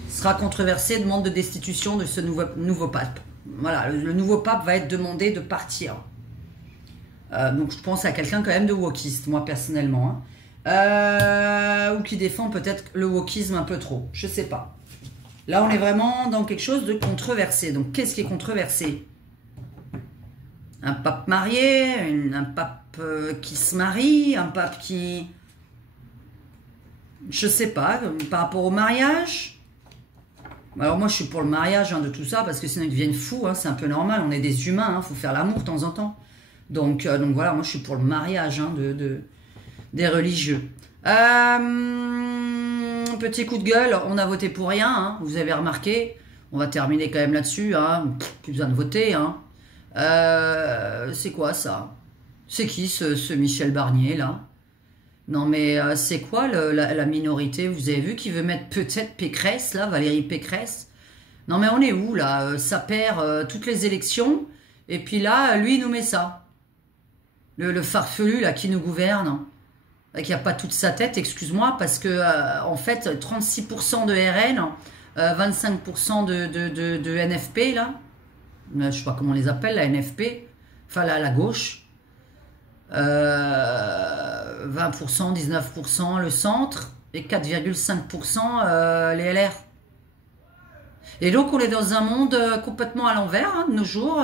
Sera controversé, demande de destitution de ce nouveau pape. Voilà, le nouveau pape va être demandé de partir. Donc je pense à quelqu'un quand même de wokiste, moi personnellement. Ou qui défend peut-être le wokisme un peu trop, je sais pas. Là on est vraiment dans quelque chose de controversé. Donc qu'est-ce qui est controversé? Un pape marié, un pape qui se marie, un pape qui... Je sais pas, par rapport au mariage. Alors moi je suis pour le mariage de tout ça, parce que sinon ils deviennent fous, c'est un peu normal, on est des humains, faut faire l'amour de temps en temps. Donc voilà, moi je suis pour le mariage des religieux. Petit coup de gueule, on a voté pour rien, vous avez remarqué, on va terminer quand même là-dessus, plus besoin de voter. C'est quoi ça? C'est qui ce Michel Barnier là? Non mais c'est quoi la minorité? Vous avez vu qu'il veut mettre peut-être Pécresse là, Valérie Pécresse? Non mais on est où là? Ça perd toutes les élections et puis là lui il nous met ça. Le farfelu là qui nous gouverne, qui n'a pas toute sa tête, excuse-moi, parce que en fait 36% de RN, 25% de NFP là, je sais pas comment on les appelle, la NFP, enfin la gauche. 20%, 19% le centre et 4,5% les LR. Et donc on est dans un monde complètement à l'envers de nos jours.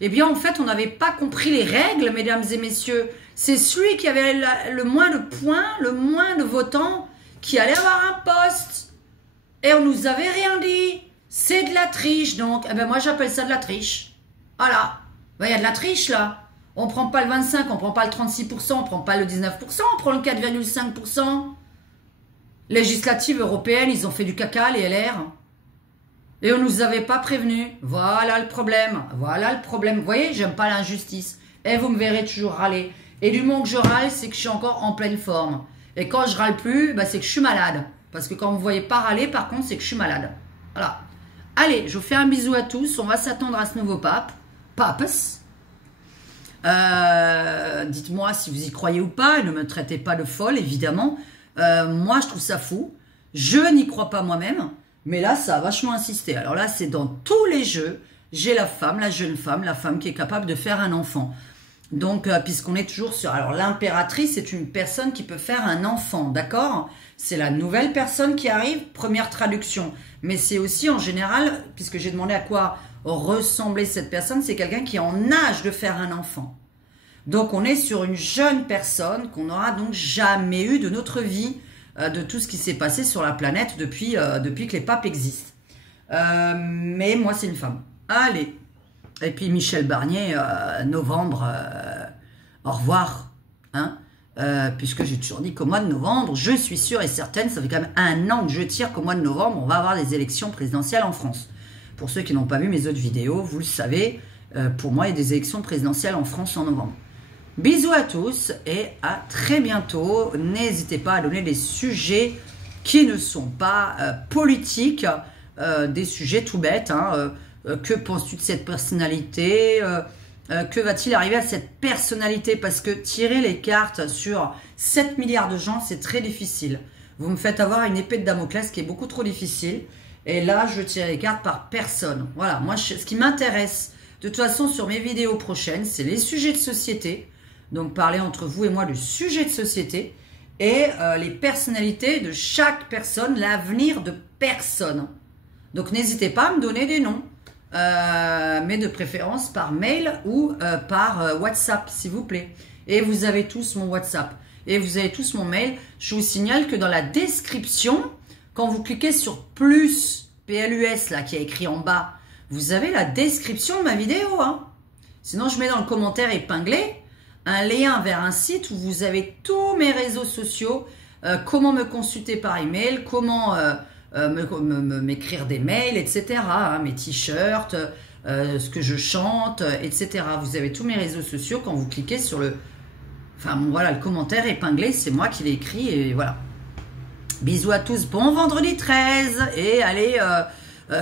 Eh bien en fait on n'avait pas compris les règles, mesdames et messieurs. C'est celui qui avait le moins de points, le moins de votants qui allait avoir un poste. Et on nous avait rien dit. C'est de la triche donc. Eh ben moi j'appelle ça de la triche. Voilà. Il y a de la triche là. On ne prend pas le 25%, on ne prend pas le 36%, on ne prend pas le 19%, on prend le 4,5%. Législatives européennes, ils ont fait du caca, les LR. Et on ne nous avait pas prévenus. Voilà le problème. Voilà le problème. Vous voyez, j'aime pas l'injustice. Et vous me verrez toujours râler. Et du moment que je râle, c'est que je suis encore en pleine forme. Et quand je râle plus, c'est que je suis malade. Parce que quand vous ne voyez pas râler, par contre, c'est que je suis malade. Voilà. Allez, je vous fais un bisou à tous. On va s'attendre à ce nouveau pape. Papes. Dites-moi si vous y croyez ou pas, ne me traitez pas de folle évidemment. Moi je trouve ça fou, je n'y crois pas moi-même, mais là ça a vachement insisté. Alors là c'est dans tous les jeux, j'ai la femme, la jeune femme, la femme qui est capable de faire un enfant. Donc puisqu'on est toujours sur... Alors l'impératrice c'est une personne qui peut faire un enfant, d'accord? C'est la nouvelle personne qui arrive, première traduction. Mais c'est aussi en général, puisque j'ai demandé à quoi ressemblait cette personne, c'est quelqu'un qui est en âge de faire un enfant. Donc on est sur une jeune personne qu'on n'aura donc jamais eu de notre vie, de tout ce qui s'est passé sur la planète depuis que les papes existent. Mais moi c'est une femme. Allez. Et puis Michel Barnier, novembre, au revoir. Puisque j'ai toujours dit qu'au mois de novembre, je suis sûre et certaine, ça fait quand même un an que je tire qu'au mois de novembre, on va avoir des élections présidentielles en France. Pour ceux qui n'ont pas vu mes autres vidéos, vous le savez, pour moi, il y a des élections présidentielles en France en novembre. Bisous à tous et à très bientôt. N'hésitez pas à donner des sujets qui ne sont pas politiques, des sujets tout bêtes. Que penses-tu de cette personnalité? Que va-t-il arriver à cette personnalité? Parce que tirer les cartes sur 7 milliards de gens, c'est très difficile. Vous me faites avoir une épée de Damoclès qui est beaucoup trop difficile. Et là, je tire les cartes par personne. Voilà, moi, ce qui m'intéresse, de toute façon, sur mes vidéos prochaines, c'est les sujets de société. Donc, parler entre vous et moi du sujet de société et les personnalités de chaque personne, l'avenir de personne. Donc, n'hésitez pas à me donner des noms, mais de préférence par mail ou par WhatsApp, s'il vous plaît. Et vous avez tous mon WhatsApp et vous avez tous mon mail. Je vous signale que dans la description, quand vous cliquez sur plus, PLUS, là, qui est écrit en bas, vous avez la description de ma vidéo. Sinon, je mets dans le commentaire épinglé un lien vers un site où vous avez tous mes réseaux sociaux, comment me consulter par email, comment m'écrire des mails, etc. Mes t-shirts, ce que je chante, etc. Vous avez tous mes réseaux sociaux quand vous cliquez sur le... Enfin bon, voilà, le commentaire épinglé, c'est moi qui l'ai écrit et voilà. Bisous à tous, bon vendredi 13 et allez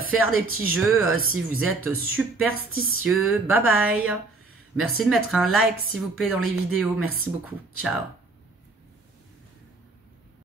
faire des petits jeux si vous êtes superstitieux. Bye bye. Merci de mettre un like s'il vous plaît dans les vidéos. Merci beaucoup. Ciao.